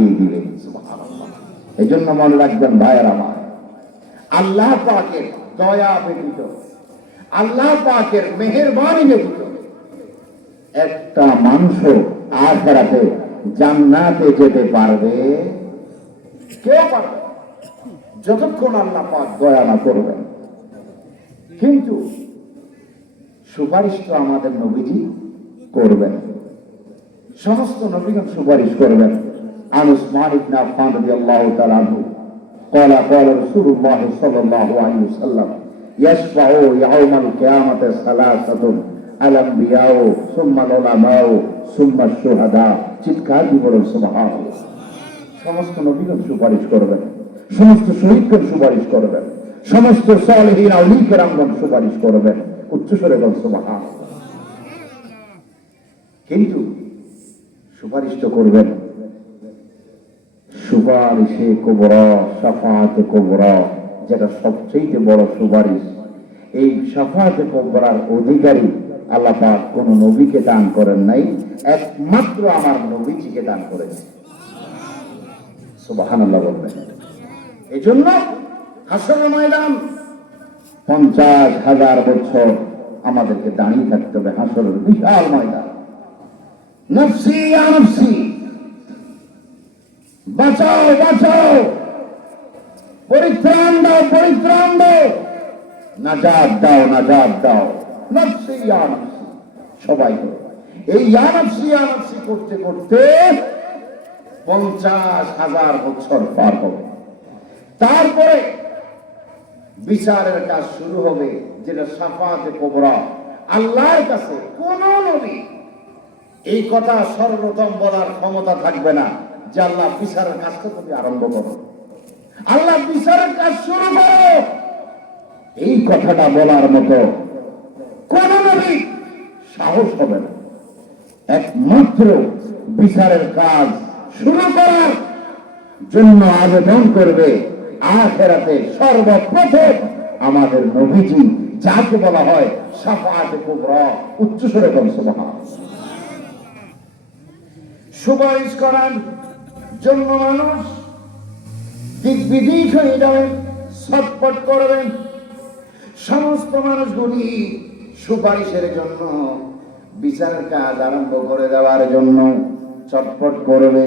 দিয়ে দিবে এই জন্য মনে রাখবেন ভাইয়ের আমার। আল্লাহ পাকের দয়া ব্যতীত, আল্লাহ পাকের মেহেরবানি ব্যতীত, একটা মানুষও আখেরাতে জান্নাতে যেতে পারবে। কেউ পারবে যতক্ষণ আল্লাহ পাক দয়া না করবেন। কিন্তু সুপারিশ তো আমাদের নবীজি করবেন। সমস্ত নবীগণ সুপারিশ করবেন। عن عثمان بن عفان رضي الله تعالى عنه قال قال رسول الله صلى الله عليه وسلم يشفع يوم القيامة ثلاثة الأنبياء ثم العلماء ثم الشهداء চিৎকার দিয়ে বলুন সুবহানাল্লাহ সমস্ত নবীগণ সুপারিশ করবেন সমস্ত শহীদগণ সুপারিশ করবেন সমস্ত সালেহীন আউলিক রামগণ সুপারিশ করবেন উচ্চস্বরে বল সুবহানাল্লাহ কিন্তু সুপারিশ তো করবেন সুপারিশে কোবর সাফাতে কোবরা যেটা সবচেয়ে বড় সুপারিশ। এই সাফাতে কোবরার অধিকারী আল্লাহ পাক কোন নবীকে দান করেন নাই, একমাত্র আমার নবীজিকে দান করেছে এই জন্য ময়দান পঞ্চাশ হাজার বছর আমাদেরকে দাঁড়িয়ে থাকতে হবে, হাসরের বিশাল ময়দান। বাঁচাও বাঁচাও। পরিত্রাণ দাও পরিত্রাণ দাও। নাজাদ দাও নাজাদ দাও। সবাই এই ইয়া নফসি করতে করতে পঞ্চাশ হাজার বছর পার হবে। তারপরে বিচারের কাজ শুরু হবে, যেটা সাফাতে কোবরা। আল্লাহর কাছে কোন নবী এই কথা সর্বপ্রথম বলার ক্ষমতা থাকবে না। যে আল্লাহ বিচারের কাজটা তুমি আরম্ভ করো। আল্লাহ বিচারের কাজ শুরু করো। এই কথাটা বলার মতো কোন নবী সাহস হবে না। একমাত্র বিচারের কাজ শুরু করার জন্য আবেদন করবে, আখেরাতে সর্বপ্রথম আমাদের নবীজি, যাকে বলা হয় সাফাতে কুবরা, উচ্চস্বরে কোন সুবহান সুপারিশ করার জন্য মানুষ দিক বিদিক হয়ে যাবেন ছটপট করবেন সমস্ত মানুষগুলি সুপারিশের জন্য, বিচার কাজ আরম্ভ করে দেওয়ার জন্য চটপট করবে।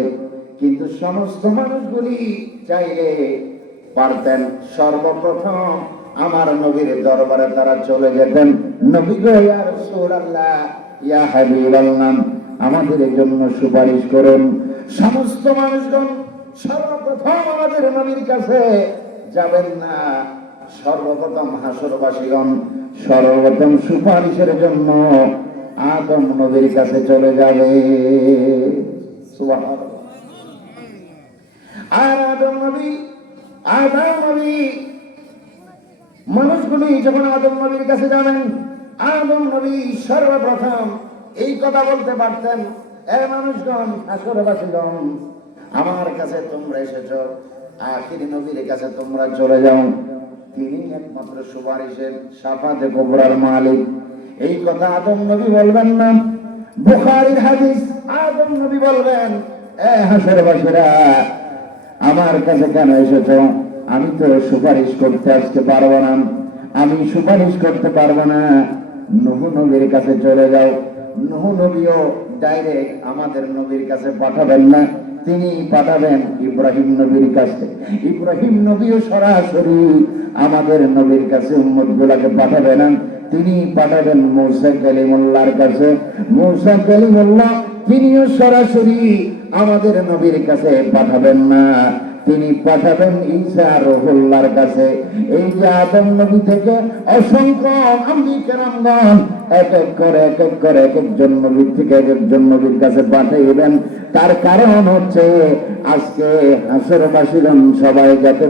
কিন্তু সমস্ত মানুষগুলি চাইলে পারতেন সর্বপ্রথম আমার নবীর দরবারে তারা চলে যেতেন। নবী গো, ইয়া ইয়া আমাদের জন্য সুপারিশ করুন। সমস্ত মানুষজন সর্বপ্রথম আমাদের নবীর কাছে যাবেন না। সর্বপ্রথম হাসরবাসীগণ সর্বপ্রথম সুপারিশের জন্য আদম নবীর কাছে চলে যাবে। আর আদম নবী আদম নবী, মানুষগুলি যখন আদম নবীর কাছে যাবেন, আদম নবী সর্বপ্রথম এই কথা বলতে পারতেন এ মানুষগণ আসরবাসীগণ আমার কাছে তোমরা এসেছ, আখির নবীর কাছে তোমরা চলে যাও। তিনি একমাত্র সুপারিশের সাফাতে কোবরার মালিক। এই কথা আদম নবী বলবেন না। বুখারীর হাদিস আদম নবী বলবেন, এ হাসরবাসীরা, আমার কাছে কেন এসেছ? আমি তো সুপারিশ করতে আসতে পারব না। আমি সুপারিশ করতে পারব না। নহু নবীর কাছে চলে যাও। নহু নবীও ডাইরেক্ট আমাদের নবীর কাছে পাঠাবেন না, তিনি পাঠাবেন ইব্রাহিম নবীর কাছে। ইব্রাহিম নবীও সরাসরি আমাদের নবীর কাছে উম্মত গুলাকে পাঠাবেন তিনি পাঠাবেন মৌসা কালিমুল্লাহর কাছে। মৌসা কালিমুল্লাহ, তিনিও সরাসরি আমাদের নবীর কাছে পাঠাবেন না। তিনি পাঠাবেন ঈসা রহুল্লার কাছে। এই যে আদম নবী থেকে অসংখ্য আমি কেরামগণ এক এক করে, এক এক করে, এক একজন নবীর থেকে এক একজন নবীর কাছে পাঠাইবেন। তার কারণ হচ্ছে, আজকে হাসরবাসীগণ সবাই যাতে